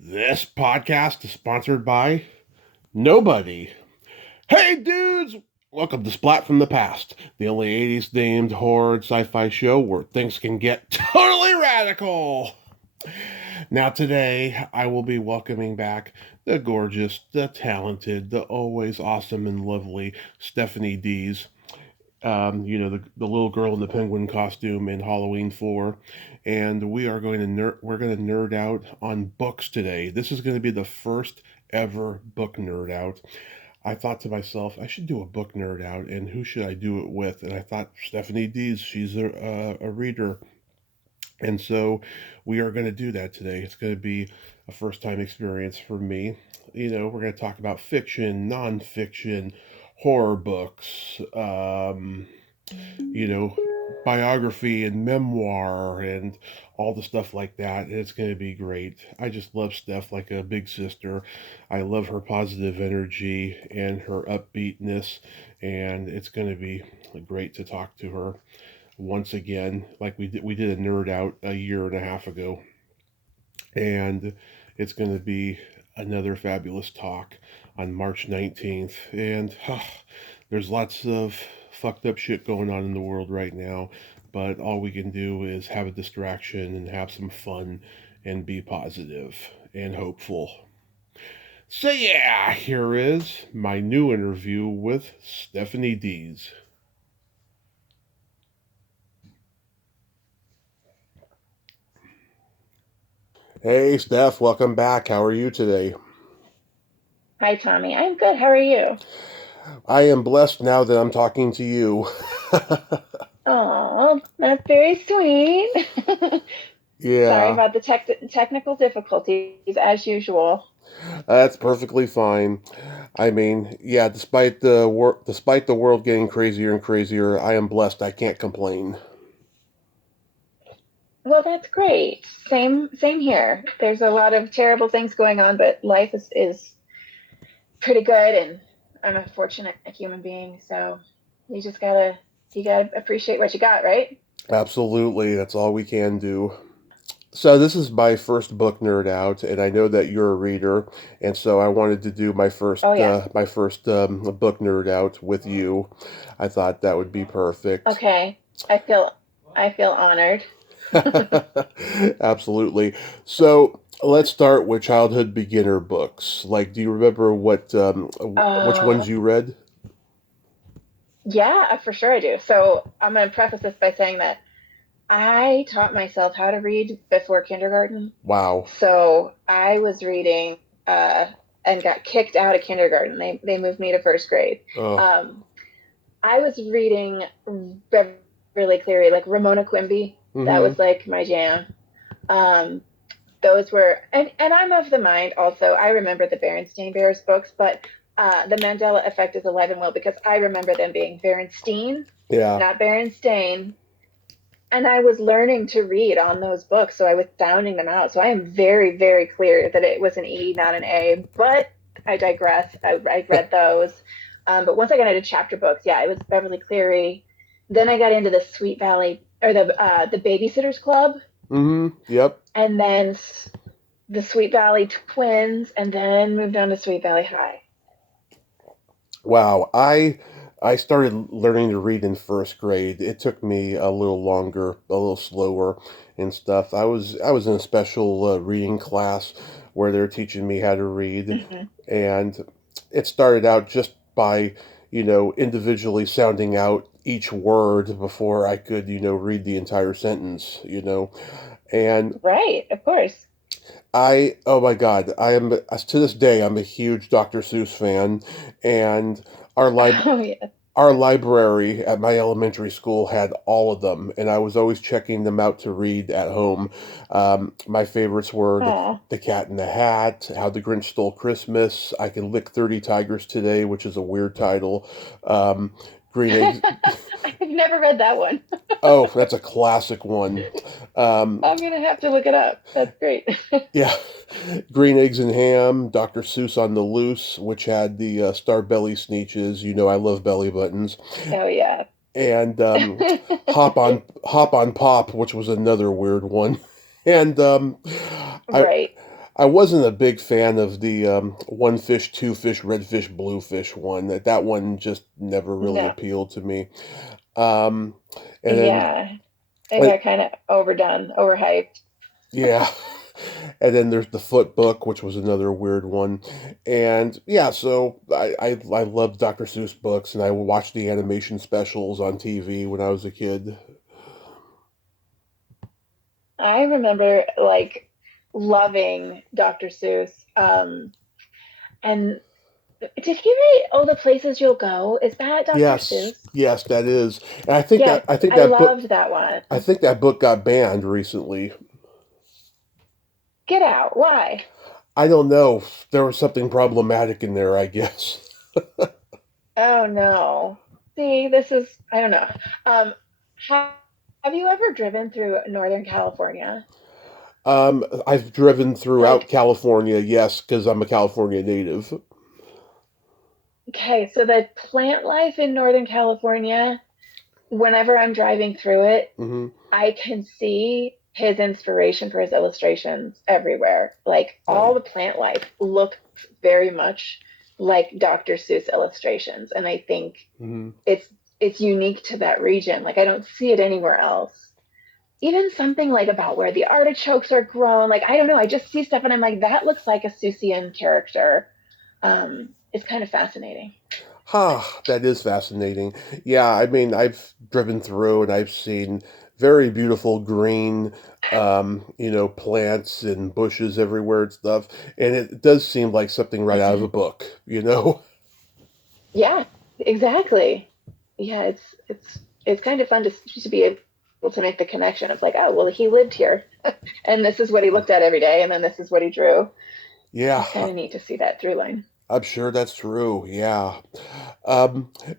This podcast is sponsored by nobody. Hey dudes! Welcome to Splat from the Past, the only 80s themed horror sci-fi show where things can get totally radical. Now today, I will be welcoming back the gorgeous, the talented, the always awesome and lovely Stephanie Dees. The little girl in the penguin costume in Halloween 4, and we're going to nerd out on books today. This is going to be the first ever book nerd out. I thought to myself, I should do a book nerd out, and who should I do it with? And I thought Stephanie Dees, she's a reader, and so we are going to do that today. It's going to be a first time experience for me. We're going to talk about fiction, nonfiction, horror books, you know, biography and memoir and all the stuff like that. And it's going to be great. I just love Steph like a big sister. I love her positive energy and her upbeatness. And it's going to be great to talk to her once again, like we did a nerd out a year and a half ago, and it's going to be another fabulous talk on March 19th. And there's lots of fucked up shit going on in the world right now, but all we can do is have a distraction and have some fun and be positive and hopeful. So yeah, here is my new interview with Stephanie Dees. Hey, Steph, welcome back. How are you today? Hi, Tommy. I'm good. How are you? I am blessed now that I'm talking to you. Oh, that's very sweet. Sorry Yeah, about the technical difficulties, as usual. that's perfectly fine. I mean, yeah, despite the world getting crazier and crazier, I am blessed. I can't complain. Well, that's great. Same here. There's a lot of terrible things going on, but life is pretty good, and I'm a fortunate human being. So you just gotta appreciate what you got, right? Absolutely, that's all we can do. So this is my first book nerd out, and I know that you're a reader, and so I wanted to do Oh yeah. my first book nerd out with you. I thought that would be perfect. Okay. I feel honored. Absolutely. So let's start with childhood beginner books. Like, do you remember which Uh, ones you read? yeah, for sure I do. So I'm gonna preface this by saying that I taught myself how to read before kindergarten. Wow. So I was reading uh, and got kicked out of kindergarten. They moved me to first grade. Oh. Um, I was reading Beverly Cleary, like Ramona Quimby. That Mm-hmm. was like my jam. Um, those were, and I'm of the mind also. I remember the Berenstain Bears books, but the Mandela Effect is alive and well because I remember them being Berenstein, Yeah. not Berenstain, and I was learning to read on those books, so I was sounding them out. So I am very, very clear that it was an E, not an A. But I digress. I read those, but once I got into chapter books, yeah, it was Beverly Cleary. Then I got into the Sweet Valley or the Babysitters Club, Mm-hmm. Yep. and then the Sweet Valley Twins, and then moved on to Sweet Valley High. Wow. I started learning to read in first grade. It took me a little longer, a little slower and stuff. I was in a special reading class where they were teaching me how to read, Hmm. and it started out just by, individually sounding out each word before I could, read the entire sentence. And Right, of course. oh my God, I am, to this day, I'm a huge Dr. Seuss fan, and our lib Oh yeah. our library at my elementary school had all of them, and I was always checking them out to read at home. My favorites were Oh, the Cat in the Hat, How the Grinch Stole Christmas, I Can Lick 30 Tigers Today, which is a weird title. Um, Green Eggs. I've never read that one. Oh, that's a classic one. Um, I'm gonna have to look it up. That's great. yeah, Green Eggs and Ham, Dr. Seuss on the Loose, which had the Star Belly Sneeches. You know I love belly buttons, Oh yeah. and Hop on Pop, which was another weird one. And I Right. I wasn't a big fan of the one fish, two fish, red fish, blue fish one. That one just never really No. appealed to me. Um, and then Yeah. It uh, got kind of overdone, overhyped. yeah, and then there's the Foot Book, which was another weird one. And yeah, so I loved Dr. Seuss books, and I watched the animation specials on TV when I was a kid. I remember like loving Dr. Seuss. And did he write "Oh, the Places You'll Go"? Is that Dr. Yes, Seuss? yes, that is. And Yes, I loved that one. I think that book got banned recently. Get out. Why? I don't know. There was something problematic in there, I guess. Oh no. See, this is I don't know. Um, have, have you ever driven through Northern California? I've driven throughout Like, California, yes, because I'm a California native. okay, so the plant life in Northern California, whenever I'm driving through it, Hmm. I can see his inspiration for his illustrations everywhere. Like all Right. the plant life looks very much like Dr. Seuss illustrations, and I think Hmm. it's it's unique to that region. Like I don't see it anywhere else. Even something like about where the artichokes are grown. Like I don't know, I just see stuff and I'm like, that looks like a Seussian character. It's kind of fascinating. Ha, that is fascinating. Yeah, I mean, I've driven through and I've seen very beautiful green, plants and bushes everywhere and stuff. And it does seem like something right out of a Mhm. book, you know? Yeah, exactly. Yeah, it's kind of fun to be able to make the connection. It's like, oh, well, he lived here, and this is what he looked at every day, and then this is what he drew. Yeah, It's kind of neat to see that through line. I'm sure that's true. Yeah.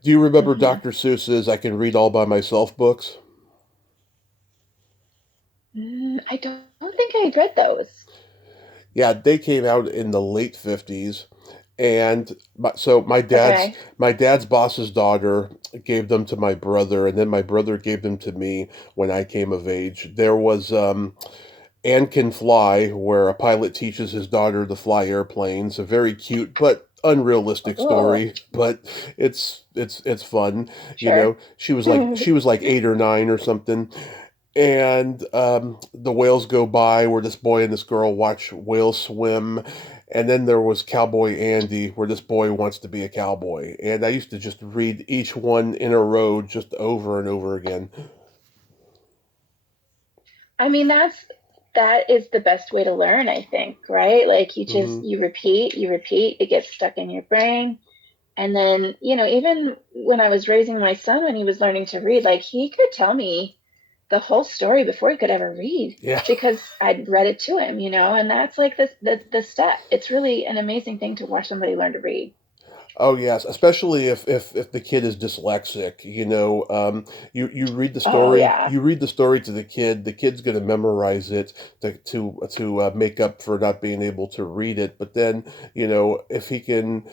Do you remember Hmm. Dr. Seuss's I Can Read All by Myself books? I don't think I read those. Yeah, they came out in the late 50s. And so Okay. my dad's boss's daughter gave them to my brother, and then my brother gave them to me when I came of age. There was Anne Can Fly, where a pilot teaches his daughter to fly airplanes. A very cute but unrealistic Cool. story, but it's fun. You Sure. know, she was like 8 or 9 or something, and the whales go by where this boy and this girl watch whales swim. And then there was Cowboy Andy, where this boy wants to be a cowboy. And I used to just read each one in a row just over and over again. I mean, that is the best way to learn, I think, right? Like Hmm. you repeat, it gets stuck in your brain. And then, even when I was raising my son when he was learning to read, like he could tell me the whole story before he could ever read Yeah. because I'd read it to him, and that's like the step. It's really an amazing thing to watch somebody learn to read. Oh yes, especially if the kid is dyslexic, Oh yeah. you read the story to the kid's going to memorize it to make up for not being able to read it. But then, if he can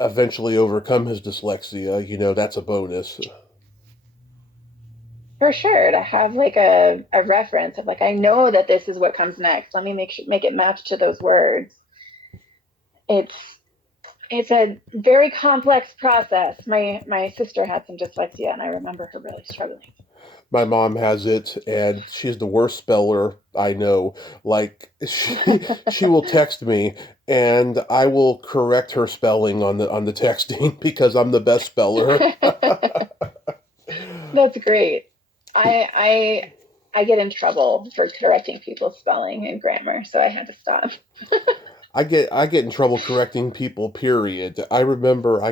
eventually overcome his dyslexia, that's a bonus. For sure, to have like a reference of like I know that this is what comes next. Let me make it match to those words. It's it's a very complex process. My sister had some dyslexia and I remember her really struggling. My mom has it, and she's the worst speller I know. Like she will text me, and I will correct her spelling on the texting because I'm the best speller. That's great. I I get in trouble for correcting people's spelling and grammar, so I had to stop. I get in trouble correcting people. Period. I remember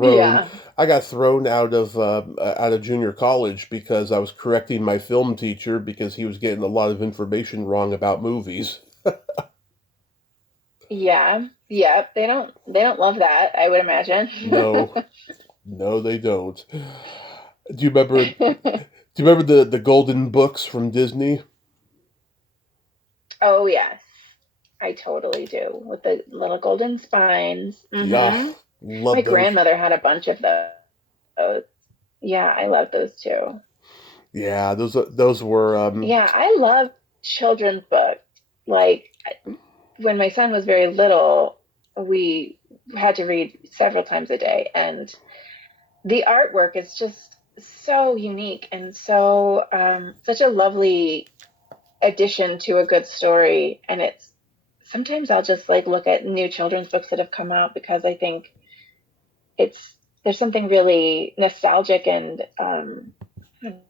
Yeah. I got thrown out of junior college because I was correcting my film teacher because he was getting a lot of information wrong about movies. Yeah. Yeah. They don't love that, I would imagine. No, no, they don't. Do you remember? Do you remember the Golden Books from Disney? Oh yes. I totally do. With the little golden spines. Yeah, My love those. grandmother had a bunch of those. Yeah, I love those too. Those were Yeah, I love children's books. Like when my son was very little, we had to read several times a day, and the artwork is just so unique and so such a lovely addition to a good story. And it's sometimes I'll just like look at new children's books that have come out because I think it's there's something really nostalgic and I don't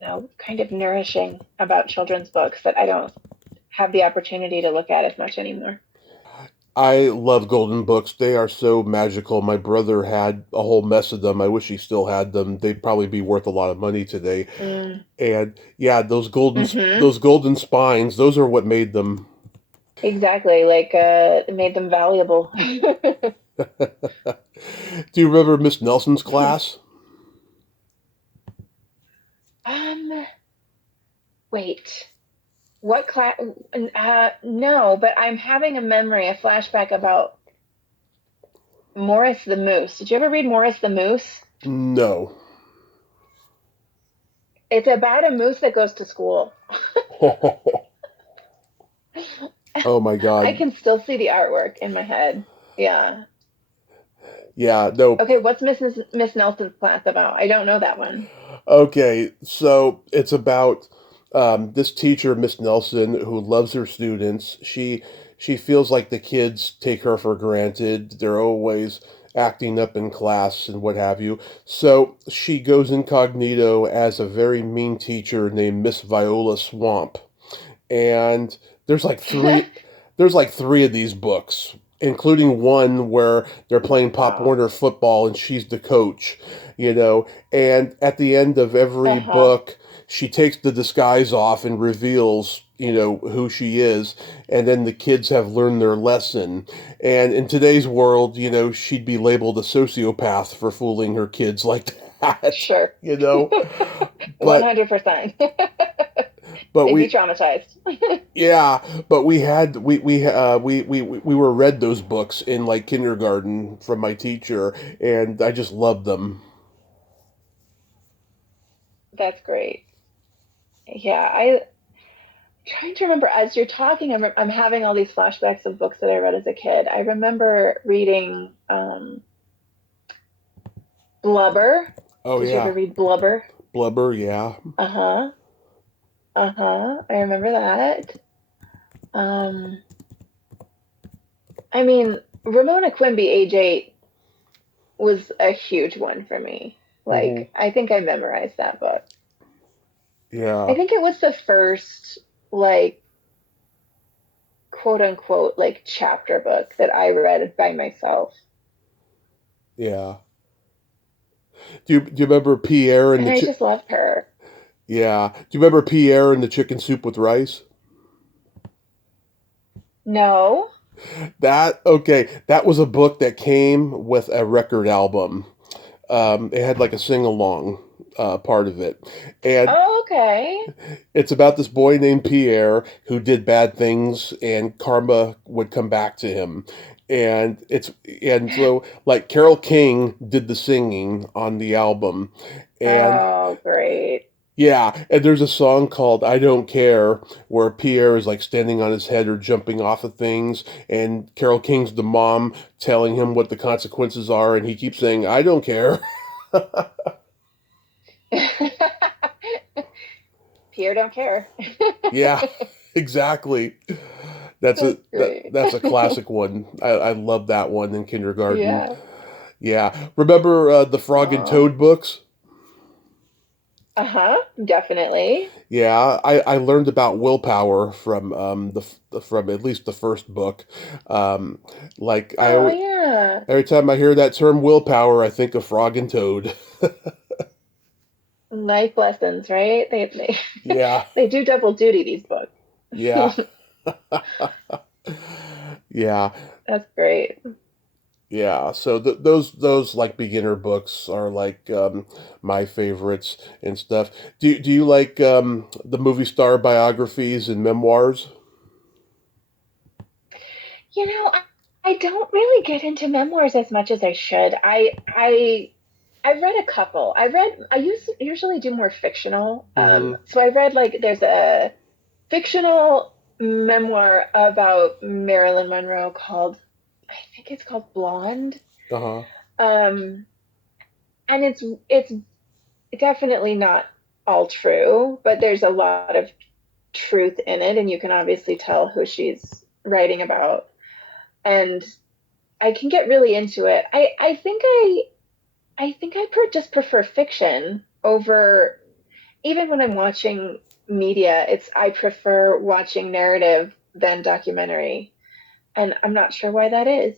know, kind of nourishing about children's books that I don't have the opportunity to look at as much anymore. I love golden books. They are so magical. My brother had a whole mess of them. I wish he still had them. They'd probably be worth a lot of money today. Mm. And yeah, Mm-hmm. those golden spines, those are what made them. Exactly. Like it made them valuable. Do you remember Miss Nelson's class? um, wait. What class? No, but I'm having a memory, a flashback about Morris the Moose. Did you ever read Morris the Moose? No. It's about a moose that goes to school. Oh my I God. can still see the artwork in my head. Yeah. Yeah, no. Okay, what's Miss Nelson's class about? I don't know that one. Okay, so it's about this teacher, Miss Nelson, who loves her students. She feels like the kids take her for granted. They're always acting up in class and what have you. So she goes incognito as a very mean teacher named Miss Viola Swamp. And there's like three there's like three of these books, including one where they're playing Pop Wow. Warner football and she's the coach, you know. And at the end of every Uh-huh. book, she takes the disguise off and reveals, you know, who she is. And then the kids have learned their lesson. And in today's world, you know, she'd be labeled a sociopath for fooling her kids like that, Sure. you know. But 100%. but They'd be we traumatized. Yeah, but we were read those books in like kindergarten from my teacher, and I just loved them. That's great. Yeah, I trying to remember as you're talking, I'm having all these flashbacks of books that I read as a kid. I remember reading Blubber. Oh Did you ever yeah, read Blubber? Blubber, yeah. Uh-huh. Uh-huh. I remember that. Um, I mean, Ramona Quimby, age 8, was a huge one for me. Hmm. Like, I think I memorized that book. I Yeah, think it was the first, like, quote unquote, like, chapter book that I read by myself. yeah. Do you remember Pierre and And the I just loved her. Yeah? Do you remember Pierre and the chicken soup with rice? No? That okay? That was a book that came with a record album. It had like a sing along part of it, and Oh, okay. it's about this boy named Pierre who did bad things and karma would come back to him. And so like Carole King did the singing on the album. And Oh, great. yeah, and there's a song called I Don't Care where Pierre is like standing on his head or jumping off of things and Carole King's the mom telling him what the consequences are and he keeps saying I don't care. Pierre don't care. Yeah, exactly. That's great. That's a classic one. I love that one in kindergarten. Yeah. Yeah, remember the Frog and Oh. Toad books? Uh-huh. Definitely. Yeah, I learned about willpower from from at least the first book. Um, like Oh, yeah. every time I hear that term willpower, I think of Frog and Toad. Life lessons, right? They Yeah, they do double duty, these books. yeah, yeah. That's great. Yeah, so those like beginner books are like my favorites and stuff. Do you like the movie star biographies and memoirs? You know, I don't really get into memoirs as much as I should. I read a couple. Usually do more fictional. Hmm. So I read like there's a fictional. memoir about Marilyn Monroe called, I think it's called Blonde. Uh-huh. Um, and it's definitely not all true, but there's a lot of truth in it, and you can obviously tell who she's writing about. And I can get really into it. I think I just prefer fiction over, even when I'm watching media, I prefer watching narrative than documentary. And I'm not sure why that is.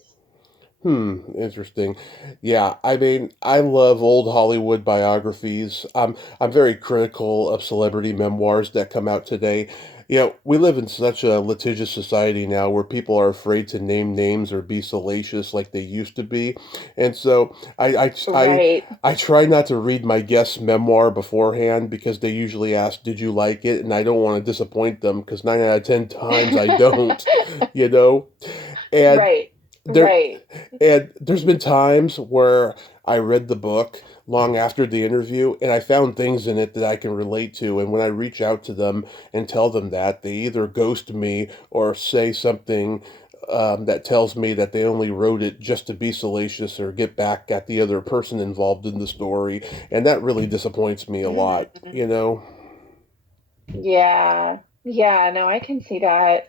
Interesting. Yeah, I mean, I love old Hollywood biographies. I'm very critical of celebrity memoirs that come out today. You know, we live in such a litigious society now where people are afraid to name names or be salacious like they used to be. And so Right. I try not to read my guest's memoir beforehand because they usually ask, "Did you like it?" And I don't want to disappoint them because 9 out of 10 times I don't, you know? And Right. there Right. and there's been times where I read the book long after the interview and I found things in it that I can relate to. And when I reach out to them and tell them that, they either ghost me or say something that tells me that they only wrote it just to be salacious or get back at the other person involved in the story. And that really disappoints me a lot, Mm. you know? Yeah. Yeah, no, I can see that.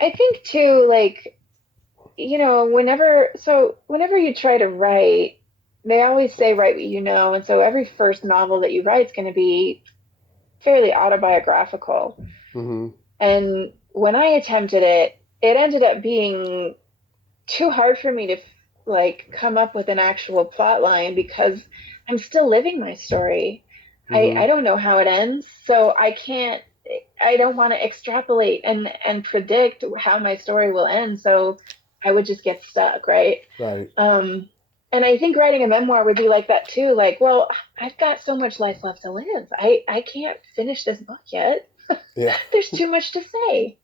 I think too, like, whenever you try to write, they always say write what you know. And so every first novel that you write is going to be fairly autobiographical. Hmm. And when I attempted it, it ended up being too hard for me to like come up with an actual plot line because I'm still living my story. I Hmm. don't know how it ends, so I don't want to extrapolate and predict how my story will end, so I would just get stuck, right? Right. Um and I think writing a memoir would be like that too. Like, well, I've got so much life left to live. I can't finish this book yet. Yeah. There's too much to say.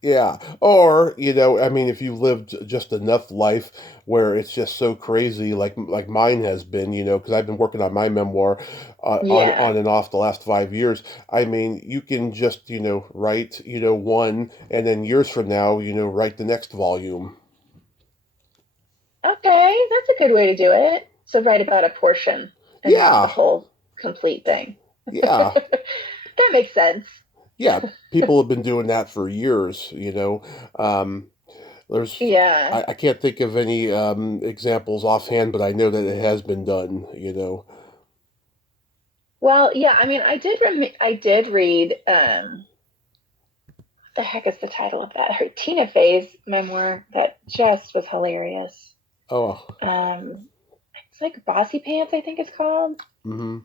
Yeah. Or, you know, I mean, if you lived just enough life where it's just so crazy, like mine has been, you know, because I've been working on my memoir Yeah. on and off the last 5 years. I mean, you can just, you know, write, you know, one, and then years from now, you know, write the next volume. Okay, that's a good way to do it. So write about a portion and not the Yeah. whole complete thing. Yeah. That makes sense. Yeah. People have been doing that for years, you know. Um, there's, Yeah. I can't think of any examples offhand, but I know that it has been done, you know. Well, yeah, I mean, I did read what the heck is the title of that? Her Tina Fey's memoir that just was hilarious. Oh. Um it's like Bossy Pants, I think it's called. Mm-hmm.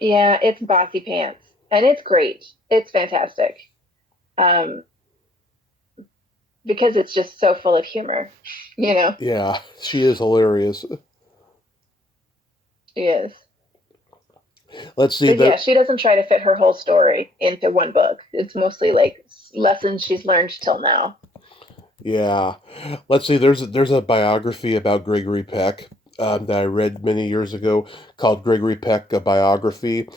Yeah, it's Bossy Pants. And it's great. It's fantastic. Um because it's just so full of humor, you know. Yeah, she is hilarious. She is. Let's see But yeah, there. she doesn't try to fit her whole story into one book. It's mostly like lessons she's learned till now. Yeah, let's see. There's a biography about Gregory Peck that I read many years ago called Gregory Peck: A Biography.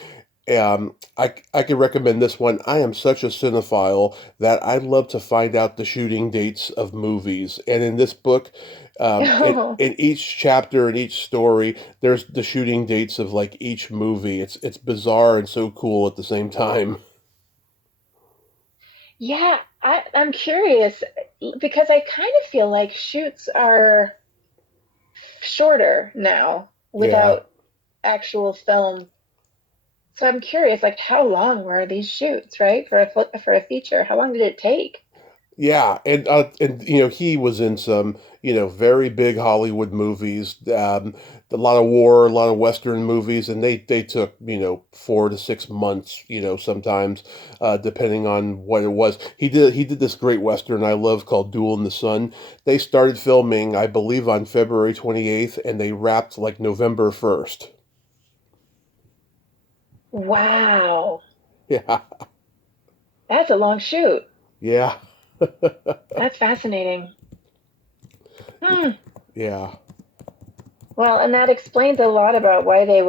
I can recommend this one. I am such a cinephile that I love to find out the shooting dates of movies. And in this book, Oh, in each chapter and each story, there's the shooting dates of like each movie. It's bizarre and so cool at the same time. yeah, I'm curious because I kind of feel like shoots are shorter now Yeah. without actual film. So I'm curious, like how long were these shoots, right? For a feature, how long did it take? Yeah, and you know he was in some you know very big Hollywood movies, a lot of war, a lot of Western movies, and they took you know 4 to 6 months, you know sometimes, depending on what it was. He did this great Western I love called Duel in the Sun. They started filming I believe on February 28th, and they wrapped like November 1st. Wow, Yeah, that's a long shoot. yeah, That's fascinating. Hmm. yeah. Well, and that explains a lot about why they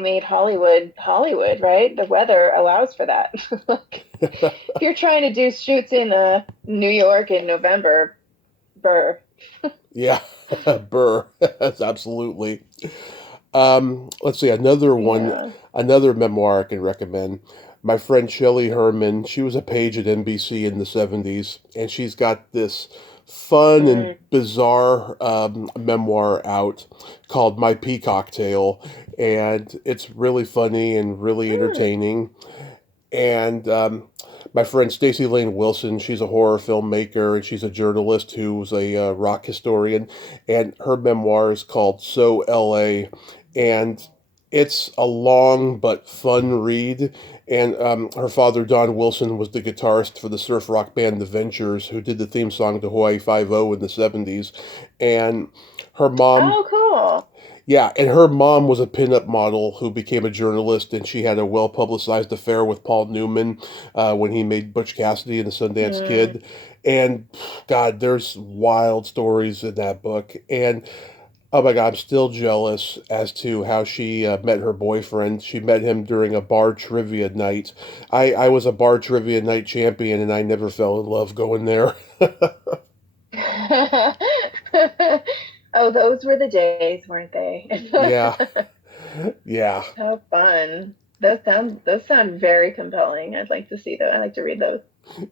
made Hollywood, right? The weather allows for that. Like, if you're trying to do shoots in New York in November, burr. Yeah, Burr. That's absolutely. Let's see, Yeah. another memoir I can recommend. My friend Shelley Herman, she was a page at NBC in the 70s, and she's got this fun and Mm. bizarre memoir out called My Peacock Tale, and it's really funny and really Mm. entertaining. And my friend Stacey Lane Wilson, she's a horror filmmaker and she's a journalist who's a rock historian, and her memoir is called So L.A. and it's a long but fun read. And her father, Don Wilson, was the guitarist for the surf rock band The Ventures, who did the theme song to Hawaii Five-O in the 70s. And her mom, Oh, cool. yeah, and her mom was a pinup model who became a journalist, and she had a well publicized affair with Paul Newman when he made Butch Cassidy and the Sundance Mm. Kid. And God, there's wild stories in that book. And oh my God, I'm still jealous as to how she met her boyfriend. She met him during a bar trivia night. I was a bar trivia night champion, and I never fell in love going there. Oh, those were the days, weren't they? Yeah, yeah. How fun. Those sound very compelling. I'd like to see those. I'd like to read those.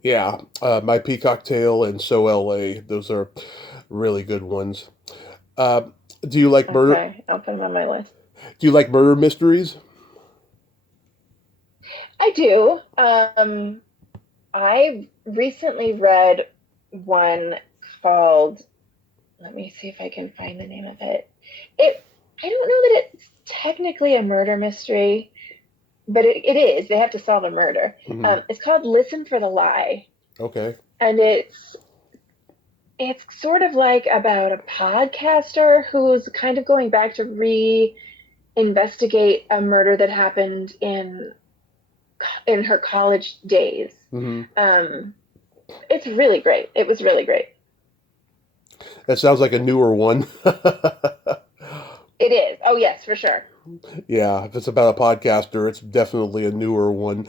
Yeah, My Peacock Tale and So L.A. Those are really good ones. Uh, do you like murder? Okay, I'll put them on my list. Do you like murder mysteries? I do. I recently read one called, let me see if I can find the name of it. It I don't know that it's technically a murder mystery, but it is. They have to solve a murder. Hmm. It's called Listen for the Lie, Okay. and it's sort of like about a podcaster who's kind of going back to investigate a murder that happened in her college days. Hmm. Um, it's really great. It was really great. That sounds like a newer one. It is. Oh yes, for sure. Yeah, if it's about a podcaster, it's definitely a newer one.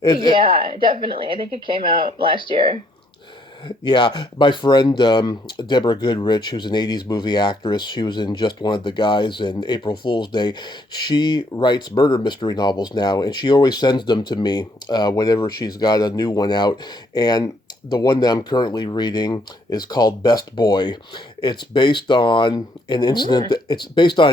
It Yeah, definitely. I think it came out last year. Yeah, my friend Deborah Goodrich, who's an 80s movie actress, she was in Just One of the Guys and April Fool's Day. She writes murder mystery novels now, and she always sends them to me whenever she's got a new one out. And the one that I'm currently reading is called Best Boy. Mm. It's based on an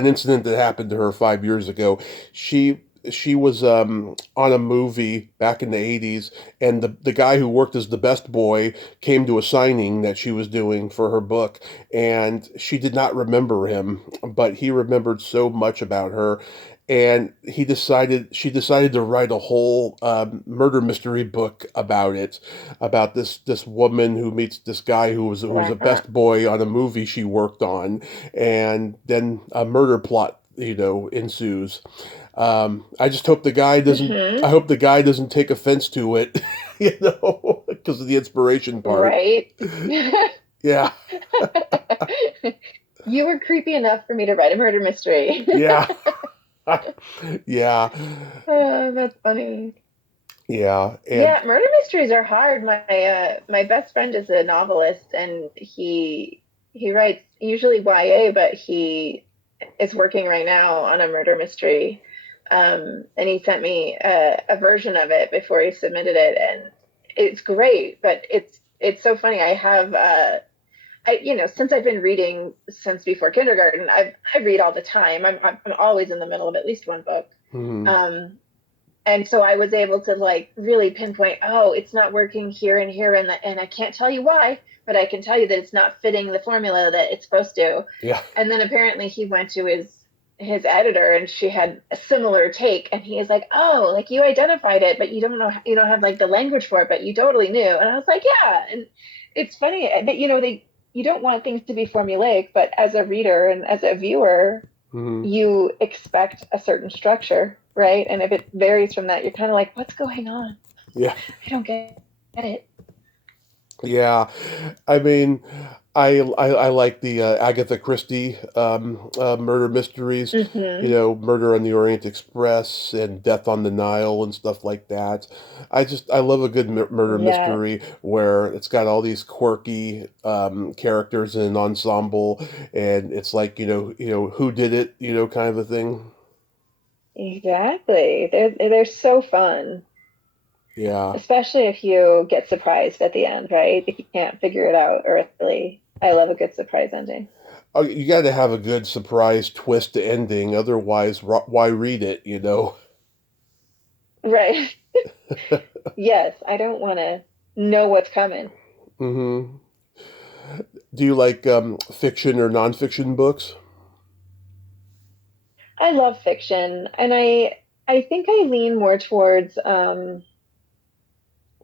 incident that happened to her 5 years ago. She she was on a movie back in the 80s, and the guy who worked as the best boy came to a signing that she was doing for her book, and she did not remember him, but he remembered so much about her. And she decided to write a whole murder mystery book about it, about this woman who meets this guy who was a Wow. best boy on a movie she worked on, and then a murder plot, ensues. I just hope the guy doesn't. Hmm. I hope the guy doesn't take offense to it, because of the inspiration part. Right. Yeah, You were creepy enough for me to write a murder mystery. yeah, yeah, That's funny. yeah, and Yeah, murder mysteries are hard. My best friend is a novelist, and he writes usually YA, but he is working right now on a murder mystery. And he sent me a version of it before he submitted it, and it's great. But it's so funny. Since I've been reading since before kindergarten, I read all the time. I'm always in the middle of at least one book. mhm, Um, and so I was able to like really pinpoint, oh, it's not working here and here, and I can't tell you why, but I can tell you that it's not fitting the formula that it's supposed to. yeah, And then apparently he went to his editor, and she had a similar take, and he is like, oh, like you identified it, but you don't have like the language for it, but you totally knew. And I was like, yeah. And it's funny that they you don't want things to be formulaic, but as a reader and as a viewer, mhm, you expect a certain structure, right? And if it varies from that, you're kind of like, what's going on? yeah, I don't get it. Yeah, I mean, I like the Agatha Christie murder mysteries, Hmm. Murder on the Orient Express and Death on the Nile and stuff like that. I love a good murder Yes, mystery where it's got all these quirky characters in an ensemble, and it's like who did it, kind of a thing. exactly. They're so fun, Yeah. especially if you get surprised at the end, right? If you can't figure it out earthly. I love a good surprise ending. Oh, you got to have a good surprise twist ending, otherwise, why read it? Right. Yes, I don't want to know what's coming. hmm Do you like fiction or nonfiction books? I love fiction, and I think I lean more towards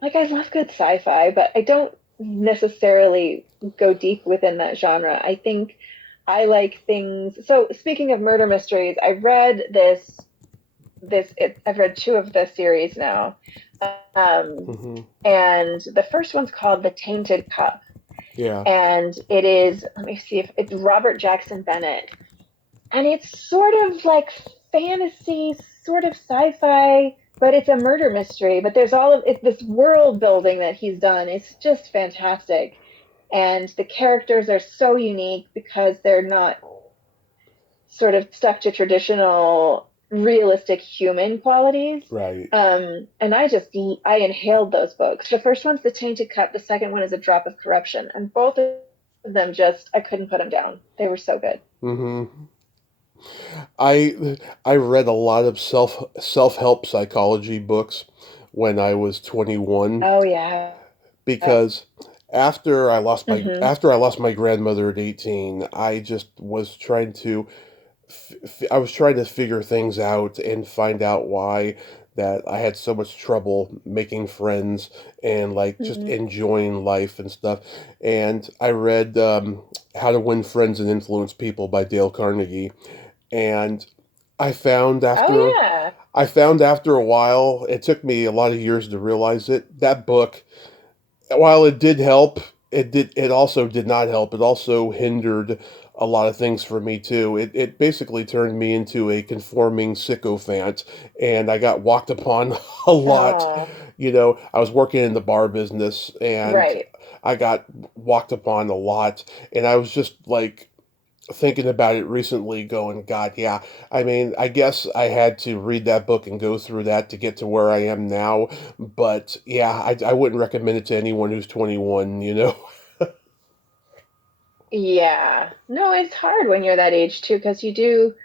like I love good sci-fi, but I don't necessarily go deep within that genre. I think I like things. So speaking of murder mysteries, I've read I've read two of the series now. Um, hmm and the first one's called The Tainted Cup. Yeah. And it is, let me see if it's Robert Jackson Bennett. And it's sort of like fantasy, sort of sci-fi, but it's a murder mystery. But there's all of it, this world building that he's done. It's just fantastic. And the characters are so unique because they're not sort of stuck to traditional realistic human qualities. Right. And I inhaled those books. The first one's The Tainted Cup. The second one is A Drop of Corruption. And both of them just, I couldn't put them down. They were so good. hmm I read a lot of self-help psychology books when I was 21 Oh, yeah. because Hmm. after I lost my grandmother at 18, I just was trying to I was trying to figure things out and find out why that I had so much trouble making friends and like just Hmm. enjoying life and stuff. And I read How to Win Friends and Influence People by Dale Carnegie, and I found Oh, after yeah. I found after a while, it took me a lot of years to realize it. That book, while it did help, it also did not help. It also hindered a lot of things for me too. It basically turned me into a conforming sycophant, and I got walked upon a lot. Oh, I was working in the bar business, and right. I got walked upon a lot, and I was just like thinking about it recently, going, God, yeah. I mean, I guess I had to read that book and go through that to get to where I am now. But yeah, I wouldn't recommend it to anyone who's 21. Yeah. No, it's hard when you're that age too, because you do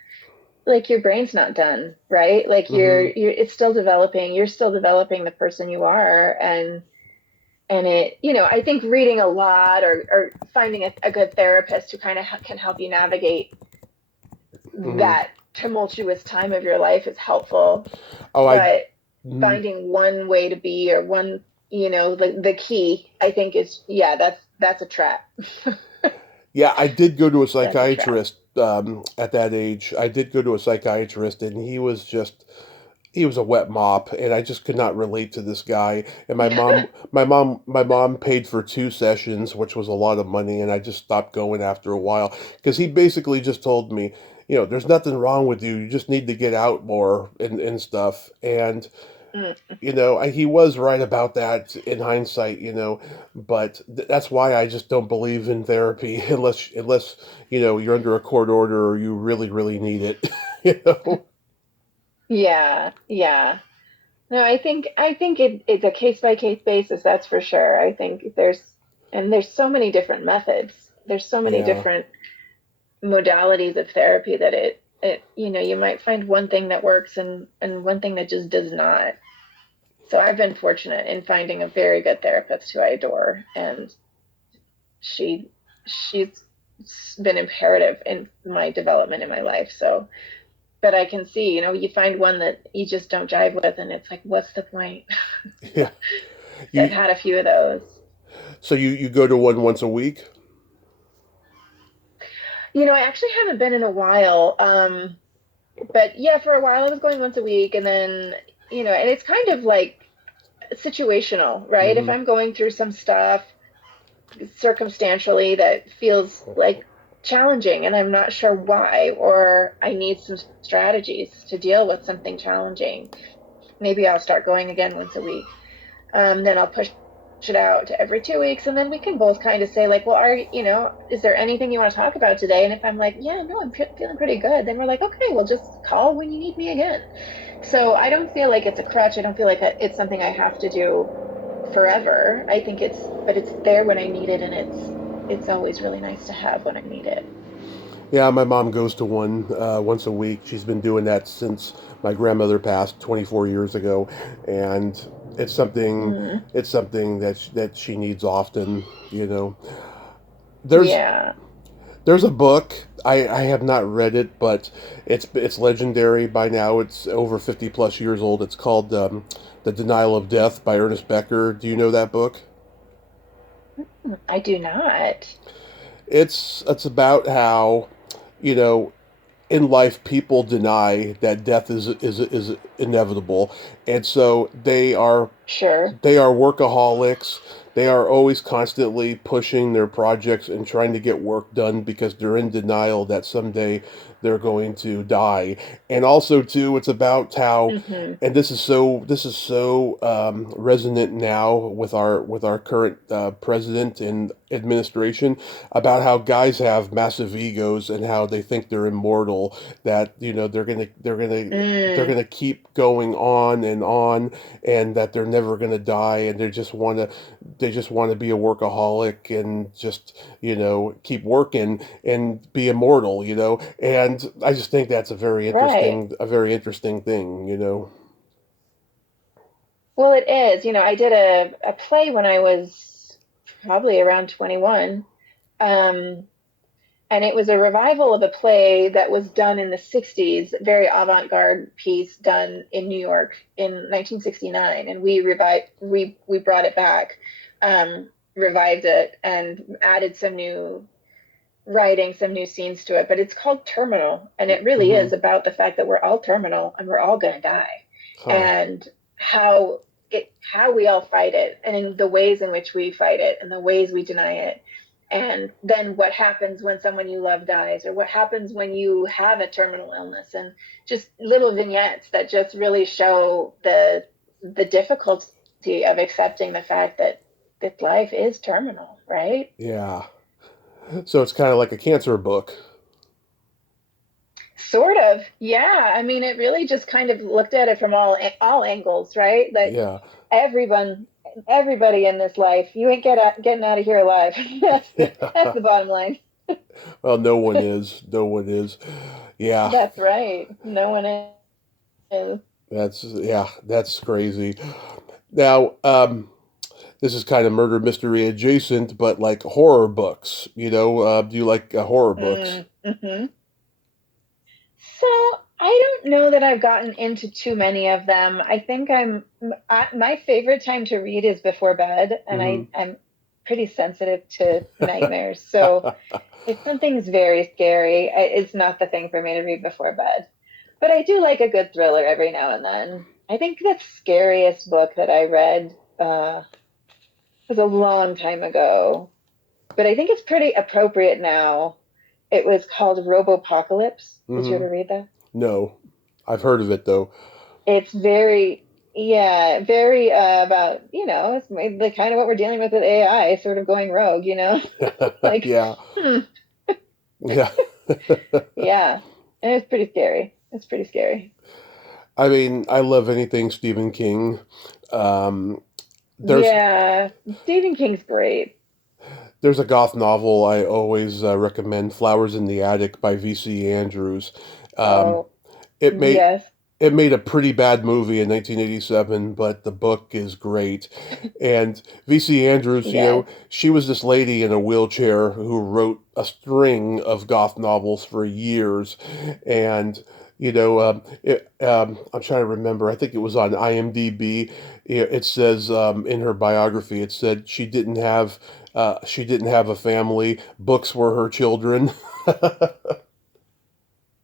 like your brain's not done, right? Like hmm it's still developing. You're still developing the person you are, and I think reading a lot or finding a good therapist who kind of can help you navigate hmm that tumultuous time of your life is helpful. Oh, But mm, finding one way to be or the key, I think is, yeah, that's a trap. yeah, I did go to a That's a trap. psychiatrist at that age. I did go to a psychiatrist, and he was a wet mop, and I just could not relate to this guy. And my mom paid for 2 sessions, which was a lot of money, and I just stopped going after a while because he basically just told me, there's nothing wrong with you. You just need to get out more and stuff. And Mm, he was right about that in hindsight, but that's why I just don't believe in therapy unless you're under a court order or you really, really need it. you know? yeah, yeah. No, I think it's a case by case basis, that's for sure. I think there's so many different methods. There's so many Yeah. different modalities of therapy that you might find one thing that works and one thing that just does not. So I've been fortunate in finding a very good therapist who I adore, and she she's been imperative in my development in my life. So, but I can see, you find one that you just don't jive with, and it's like, what's the point? Yeah. I've You had a few of those. so you go to one once a week? I actually haven't been in a while. But yeah, for a while I was going once a week, and then, and it's kind of like situational, right? If Mm-hmm. I'm going through some stuff, circumstantially that feels like challenging, and I'm not sure why, or I need some strategies to deal with something challenging. Maybe I'll start going again once a week. Then I'll push it out to every 2 weeks, and then we can both kind of say like, well, is there anything you want to talk about today? And if I'm like, yeah, no, I'm feeling pretty good, then we're like, okay, well, just call when you need me again. So I don't feel like it's a crutch. I don't feel like it's something I have to do forever. I think but it's there when I need it, and it's always really nice to have when I need it. Yeah, my mom goes to one once a week. She's been doing that since my grandmother passed 24 years ago, and it's something Mm, it's something that she needs often. You know, there's yeah, there's a book. I have not read it, but it's legendary by now. It's over 50 plus years old. It's called The Denial of Death by Ernest Becker. Do you know that book? I do not. It's about how, you know, in life people deny that death is inevitable, and so Sure. they are workaholics. They are always constantly pushing their projects and trying to get work done because they're in denial that someday they're going to die. And also, too, it's about how, Hmm. and this is so resonant now with our current president and administration, about how guys have massive egos and how they think they're immortal. That they're Mm, gonna keep going on, and that they're never going to die, and they just want to be a workaholic and just, keep working and be immortal, and I just think that's right. a very interesting thing. Well, it is. I did a play when I was probably around 21. Um, and it was a revival of a play that was done in the 60s, very avant-garde piece done in New York in 1969. And we brought it back, revived it, and added some new writing, some new scenes to it. But it's called Terminal, and it really Hmm. is about the fact that we're all terminal and we're all going to die, Huh. and how we all fight it, and in the ways in which we fight it, and the ways we deny it, and then what happens when someone you love dies, or what happens when you have a terminal illness, and just little vignettes that just really show the difficulty of accepting the fact that life is terminal, right? Yeah. So it's kind of like a cancer book. Sort of, yeah. I mean, it really just kind of looked at it from all angles, right? That Yeah. everyone, everybody in this life, you ain't getting out of here alive. That's Yeah. the bottom line. Well, no one is. No one is. Yeah. That's right. No one is. That's crazy. Now, this is kind of murder mystery adjacent, but like horror books. Do you like horror books? Mm-hmm. So I don't know that I've gotten into too many of them. I think my favorite time to read is before bed, and Hmm. I'm pretty sensitive to nightmares. So if something's very scary, it's not the thing for me to read before bed. But I do like a good thriller every now and then. I think the scariest book that I read was a long time ago, but I think it's pretty appropriate now. It was called Robopocalypse. Did you Hmm. ever read that? No, I've heard of it though. It's very, yeah, very about, it's the kind of what we're dealing with AI, sort of going rogue. Like, Yeah, hmm, yeah. yeah. And it's pretty scary. It's pretty scary. I mean, I love anything Stephen King. Um, there's Yeah, Stephen King's great. there's a goth novel I always recommend, Flowers in the Attic by V.C. Andrews. Um, Oh, it made yes, it made a pretty bad movie in 1987, but the book is great. And V.C. Andrews, yes. she was this lady in a wheelchair who wrote a string of goth novels for years. And, I'm trying to remember, I think it was on IMDb. It says in her biography, it said she didn't have a family. Books were her children.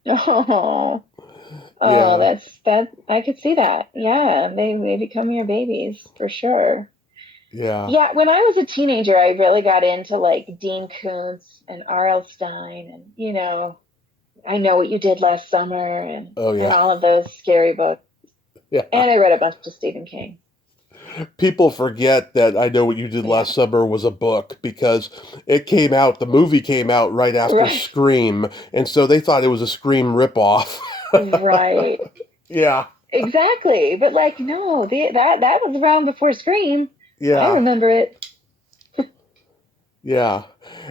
Oh, oh, Yeah. that. I could see that. Yeah, they become your babies for sure. Yeah. Yeah, when I was a teenager, I really got into like Dean Koontz and R.L. Stine and, I Know What You Did Last Summer Oh and yeah. all of those scary books. Yeah. And I read a bunch of Stephen King. People forget that I Know What You Did Yeah. Last Summer was a book because the movie came out right after Right. Scream, and so they thought it was a Scream ripoff. Right. Yeah. Exactly. But like, no, that was around before Scream. I Yeah. remember it. Yeah.